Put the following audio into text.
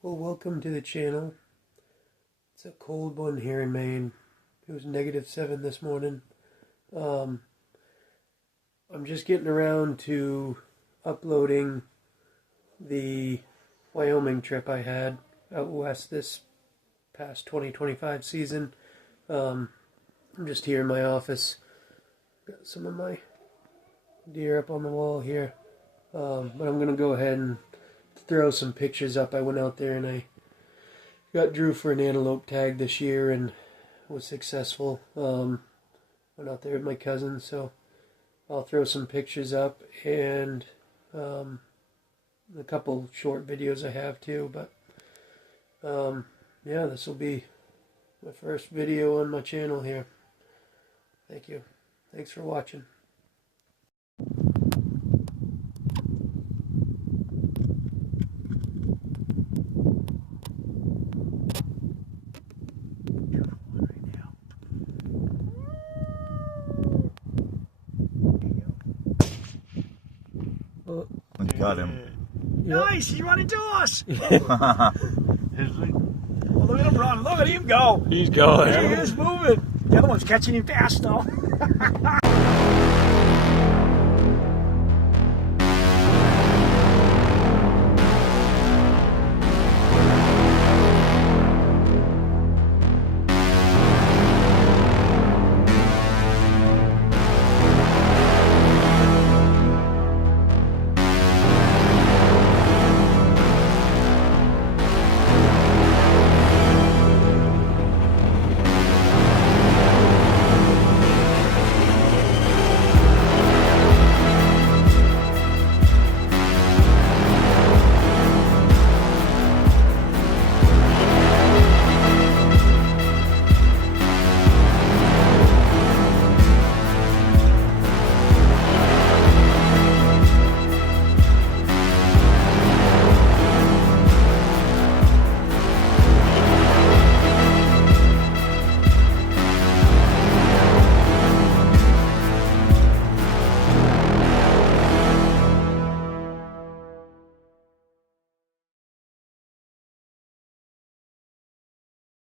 Well, welcome to the channel. It's a cold one here in Maine. It was -7 this morning. I'm just getting around to uploading the Wyoming trip I had out west this past 2025 season. I'm just here in my office. Got some of my deer up on the wall here. But I'm going to go ahead and throw some pictures up. I went out there and I got drew for an antelope tag this year and was successful. Went out there with my cousin, so I'll throw some pictures up and a couple short videos I have too. But yeah, this will be my first video on my channel here. Thank you. Thanks for watching. Got him. Nice, he's running to us. Well, look at him run. Look at him go. He's going. He is moving. The other one's catching him fast though.